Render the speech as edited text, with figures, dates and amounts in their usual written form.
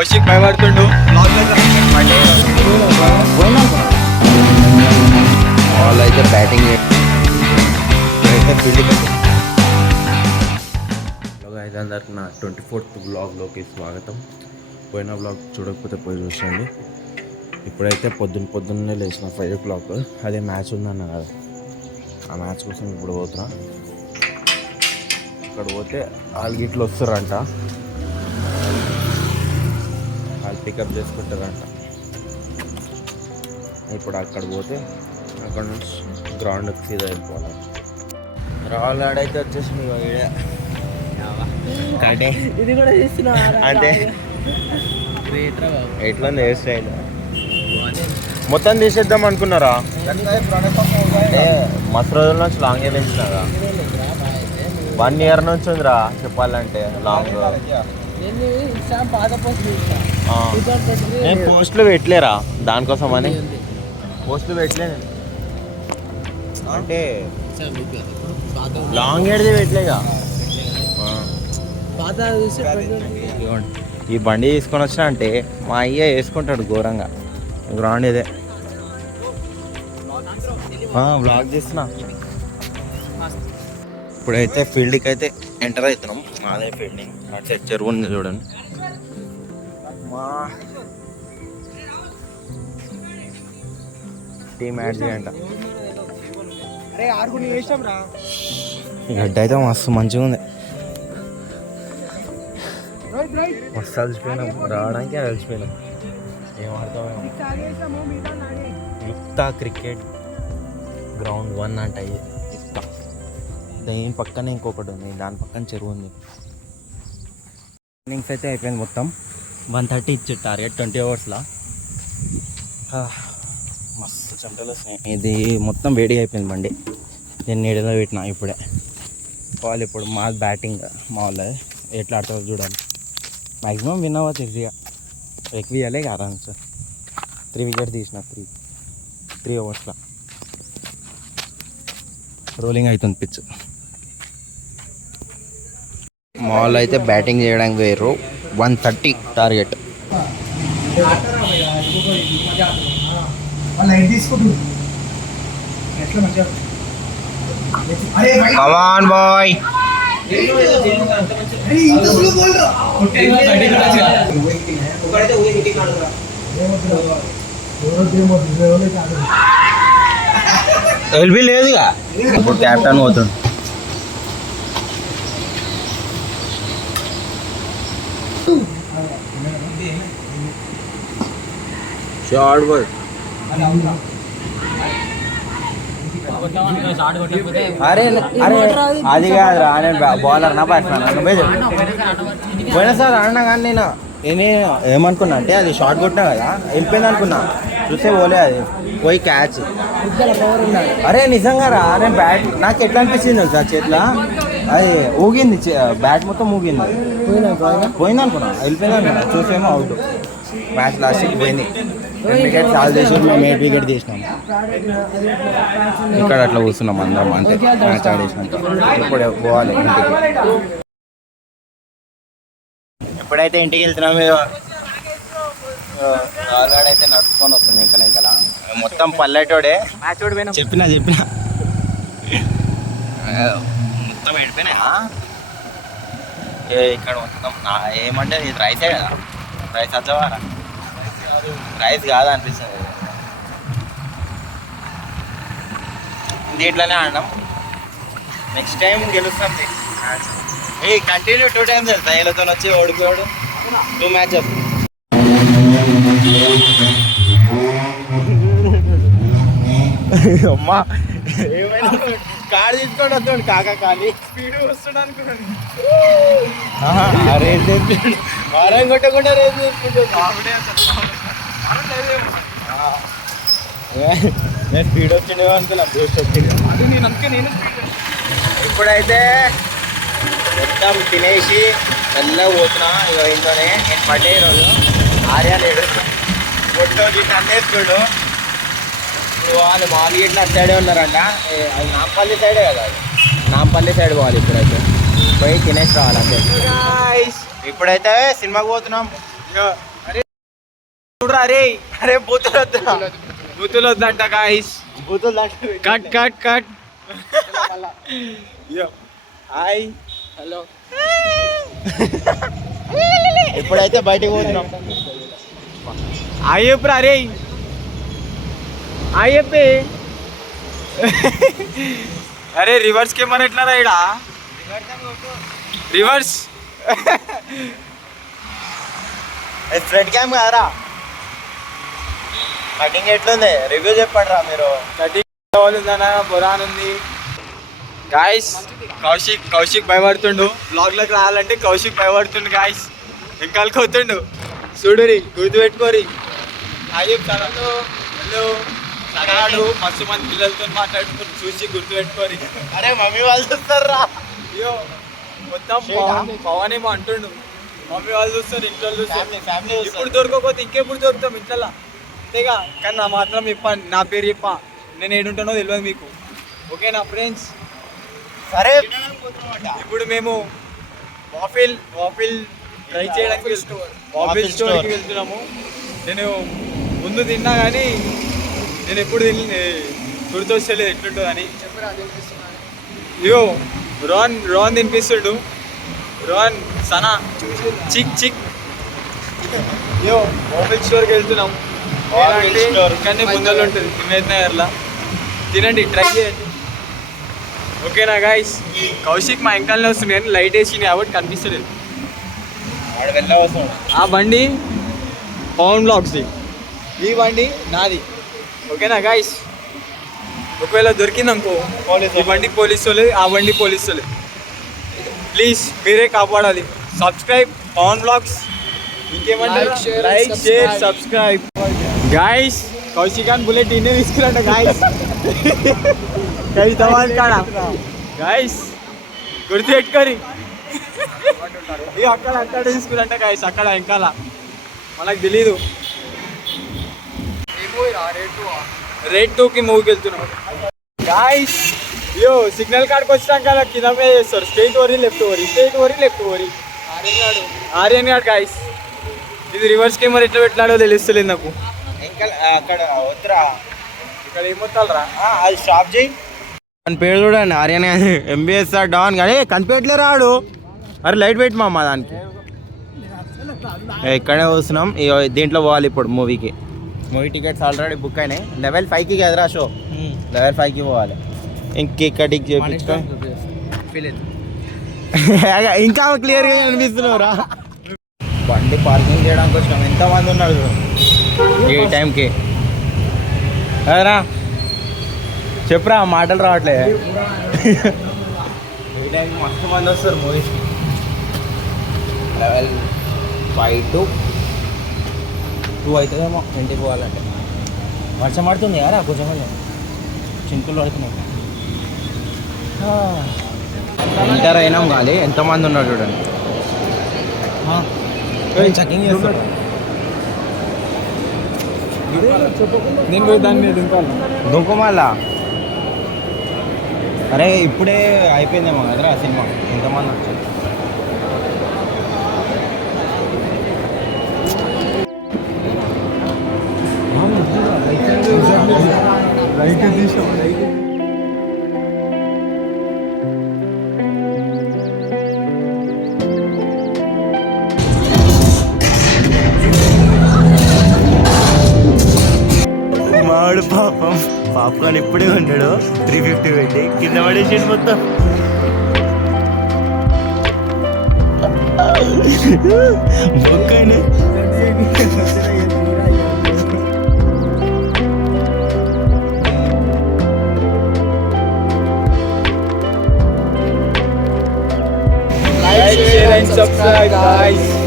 కౌశిక్ భయపడుతుండు. వాళ్ళు అయితే బ్యాటింగ్ అయితే ఫీల్డింగ్. హలో అందరికి నా 24th బ్లాగ్లోకి స్వాగతం. పోయిన బ్లాగ్ చూడకపోతే పోయి చూసండి. ఇప్పుడైతే పొద్దున్నే లేచిన 5 o'clock. అదే మ్యాచ్ ఉందన్న కదా, ఆ మ్యాచ్ కోసం ఇప్పుడు పోతున్నా. అక్కడ పోతే వాళ్ళు గిట్లు వస్తారంట, వాళ్ళు పికప్ చేసుకుంటారంట. ఇప్పుడు అక్కడ పోతే అక్కడ నుంచి గ్రౌండ్కి సీదా వెళ్ళిపోవాలి. రావాలి ఆడైతే వచ్చేసింది అంటే ఇది కూడా చేస్తున్నా అంటే ఎట్లా హెయిర్ స్టైల్ మొత్తం తీసేద్దాం అనుకున్నారా? అంటే మస్తు రోజుల నుంచి లాంగ్ హెయిర్ పెంచినారా? 1 year నుంచి ఉందిరా చెప్పాలంటే లాంగ్. నేను పోస్టులు పెట్టలేరా దానికోసం అని, పోస్టులు పెట్టలే నేను. అంటే లాంగ్ హెయిర్ది పెట్టలేగా. ఈ బండి తీసుకొని వచ్చినా అంటే మా అయ్య వేసుకుంటాడు ఘోరంగా. గ్రౌండ్ ఇదే బ్లాగ్ చేస్తున్నా. ఇప్పుడైతే ఫీల్డ్కి అయితే ఎంటర్ అవుతున్నాం. మాదే ఫీల్డింగ్. అటు సైడ్ చెరువు ఉంది చూడండి. మా టీమ్ యాడ్ చేయంట. గడ్డ అయితే మస్తు మంచిగా ఉంది. మస్తు అలసిపోయినాం, రావడానికి అలసిపోయినాం. ఏం ఆడతామేమో. యుక్త క్రికెట్ గ్రౌండ్ 1 అంట ఇది. యుక్త దీని పక్కనే ఇంకొకటి ఉంది, దాని పక్కన చెరువు ఉంది. ఇన్నింగ్స్ అయితే అయిపోయింది మొత్తం. 130 ఇచ్చి టార్గెట్ 20 ఓవర్స్లో. మస్తు చెమటలు వస్తున్నాయి. ఇది మొత్తం వేడిగా అయిపోయింది బండి. నేను నీడలో పెట్టినా ఇప్పుడే. వాళ్ళు ఇప్పుడు మా బ్యాటింగ్ మా వాళ్ళ ఎట్లా ఆడుతుందో చూడాలి. మ్యాక్సిమం విన్ అవ్వచ్చు ఈజీగా. ఎక్కువ ఇవ్వలే కదా రన్స్. 3 wickets తీసిన 3 ఓవర్స్లో. రోలింగ్ అవుతుంది పిచ్. మా వాళ్ళు అయితే బ్యాటింగ్ చేయడానికి పోయారు. 130 target. Come on boy. LB లేదుగా. ఇప్పుడు క్యాప్టెన్ పోతుంది. Short ball. అరే అరే అది కాదురా, నేను బౌలర్ నా బ్యాట్స్మెన్. పోయినా సార్ ఆడినా కానీ నేను ఏమనుకున్నా అంటే అది షార్ట్ కొట్టినా కదా, వెళ్ళిపోయింది అనుకున్నా. చూస్తే పోలే, అది పోయి క్యాచ్. అరే నిజంగా రా, నేను బ్యాట్ నాకు ఎట్లా అనిపించింది సార్ చేతిలో, అది ఊగింది, బ్యాట్ మొత్తం ఊగింది. అది పోయింది అనుకున్నా, వెళ్ళిపోయింది అనుకున్నా. చూసేమో అవుట్. మ్యాచ్ లాస్ట్కి పోయింది. 10 wickets చాలా చేసి మేము 8 wickets తీసినాం. ఇక్కడ అట్లా కూర్చున్నాం అందరం, అంతే. మ్యాచ్ ఆడేసినాక ఇప్పుడు పోవాలి ఇంటికి. ఎప్పుడైతే ఇంటికి వెళ్తున్నాం, అయితే నడుచుకొని వస్తుంది ఇంకా మొత్తం పల్లెటోడే. చెప్పినా మొత్తం వెళ్ళిపోయినా. ఇక్కడ మొత్తం ఏమంటే ఇది రైసే కదా, రైస్ వచ్చవారా, రైస్ కాదా అనిపిస్తుంది. దీంట్లోనే ఆడినాం. నెక్స్ట్ టైం గెలుస్తాం. కంటిన్యూ 2 times వెళ్తా. వీళ్ళతో వచ్చి ఓడిపోయాడు 2 matches. అమ్మా ఏమైనా కార్ తీసుకొని వస్తాడు కాకా, కానీ స్పీడ్ వస్తాడు అనుకున్నాను. రేస్ చేసుకుంటాడు, వారం కొట్టకుండా రేస్ చేసుకుంటాడు. నేను స్పీడ్ వచ్చిండేవో అనుకున్నా, బూస్ట్ వచ్చింది. ఇప్పుడైతే మొత్తం తినేసి మెల్లగా పోతున్నా. ఇక ఇంట్లోనే నేను పడ్డే ఈరోజు ఆర్యా లేడు, పొట్టో గిట్ట అన్నేసుకోడు. వాళ్ళు మాలు గిట్ల అటు సైడే ఉన్నారంట. అది నాంపల్లి సైడే కదా, అది నాంపల్లి సైడ్ పోవాలి. ఇప్పుడైతే పోయి తినేసి రావాలి అంతే. ఇప్పుడైతే సినిమాకి పోతున్నాం. చూడరా అరే అరే బూతులు వద్దా బూతులు వద్దంట గాయస్ బూతులు cut cut cut hi hello ఇప్పుడైతే బయటకు పోతున్నాం అయ్యప్పుడు అరే అయ్యప్పే అరే రివర్స్ కెమెరా ఎట్లా ఇడా రివర్స్ ఫ్రంట్ క్యామ్ కాదరా కటింగ్ ఎట్లుంది రివ్యూ చెప్పండి రా మీరు కటింగ్ బాగుందన్న బొరాన్ ఉంది గాయస్ కౌశిక్ భయపడుతుండు బ్లాగ్లోకి రావాలంటే కౌశిక్ భయపడుతుండు గాయస్ వెంకాలకి అవుతుండు చూడురి గుర్తు పెట్టుకోరి హలో సరాడు మస్తు మంది పిల్లలతో మాట్లాడుతున్నారు చూసి గుర్తు పెట్టుకోరి అరే మమ్మీ వాళ్ళు చూస్తారు రా అయ్యో మొత్తం పవన్ ఏమో అంటుండు మమ్మీ వాళ్ళు చూస్తారు ఇంట్లో చూస్తారు ఫ్యామిలీ ఇప్పుడు దొరకకపోతే ఇంకెప్పుడు దొరుకుతాం ఇంట్లో అంతేగా కానీ నా మాత్రం నా పేరు చెప్పా నేను ఏడుంటానో తెలియదు మీకు ఓకేనా ఫ్రెండ్స్ సరే ఇప్పుడు మేము వాఫిల్ ట్రై చేయడానికి వాఫిల్ స్టోర్కి వెళ్తున్నాము నేను ముందు తిన్నా కానీ నేను ఎప్పుడు గుర్తొచ్చలేదు ఎట్లుంటుందని అయ్యో రోన్ తినిపిస్తుండు రోన్ సనా చిక్ అయ్యో వాఫిల్ స్టోర్కి వెళ్తున్నాం కానీ ముందర ఉంటుంది హిమాయత్ నగర్లో తినండి ట్రై చేయండి ఓకేనా గాయస్ కౌశిక్ మా వెంకాలనే వస్తుంది కానీ లైట్ వేసి కాబట్టి కనిపిస్తలేదు ఆ బండి పవన్ బ్లాగ్స్ది ఈ బండి నాది ఓకేనా గాయస్ ఒకవేళ దొరికిందనుకో ఈ బండి పోలీసు వాళ్ళు ఆ బండి పోలీసు వాళ్ళు ప్లీజ్ మీరే కాపాడాలి సబ్స్క్రైబ్ పవన్ బ్లాగ్స్ ఇంకేమంటారు లైక్ షేర్ సబ్స్క్రైబ్ గాయస్ కౌశికాన్ బుల్లెట్ ఇన్నే తీసుకురంట గాయస్ గాయస్ గుర్తు పెట్టుకొని అక్కడ తీసుకురంట గాయస్ అక్కడ వెంకాల మనకు తెలీదు రేట్ 2కి మూవీకి వెళ్తున్నాం గాయస్ అయ్యో సిగ్నల్ కాడికి వచ్చినాక కింద మీద చేస్తారు స్ట్రైట్ ఓరి లెఫ్ట్ ఓరి ఆర్యన్ గారు గాయస్ ఇది రివర్స్ కెమెరా ఎట్లా పెట్టాడో తెలుస్తలేదు నాకు అక్కడ వద్దురా ఇక్కడ ఏమొత్తాలరా అది స్టాప్ చేయి అని పేరు చూడండి ఆర్యన్ ఎంబీఎస్ డాన్ కానీ కనిపెట్టలే రాడు అరే లైట్ పెట్టి మా దానికి ఇక్కడే వస్తున్నాం దీంట్లో పోవాలి ఇప్పుడు మూవీ టికెట్స్ ఆల్రెడీ బుక్ అయినాయి లెవెల్ 5కి కదరా షో లెవెల్ 5కి పోవాలి ఇంకెక్కడికి చేయించుకో ఇంకా క్లియర్గా అనిపిస్తున్నావురా బండి పార్కింగ్ చేయడానికి వచ్చినాం ఎంతమంది ఉన్నారు ఏ టైంకి అదేరా చెప్పురా మాటలు రావట్లే ఏ టైంకి మస్తు మంది వస్తారు మూవీ లెవెల్ 5 to 2 అవుతుందేమో ఇంటికి పోవాలంటే వర్షం పడుతుంది కదా కొంచెం చింకులు పడుతున్నాయి ఎంటర్ అయినాం కానీ ఎంతమంది ఉన్నారు చూడండి చెకింగ్ చేస్తాడు నేను పోయి దాని మీద దుంకుమాలా అరే ఇప్పుడే అయిపోయిందేమో కదరా సినిమా ఎంతమంది వచ్చారు రైట్ తీసాం మావాడు పాపం పాప్కార్న్ ఇప్పుడే ఉంటాడు 350 పెట్టి కింద పడేసాడు మొత్తం బొక్కనే Like, share and subscribe guys.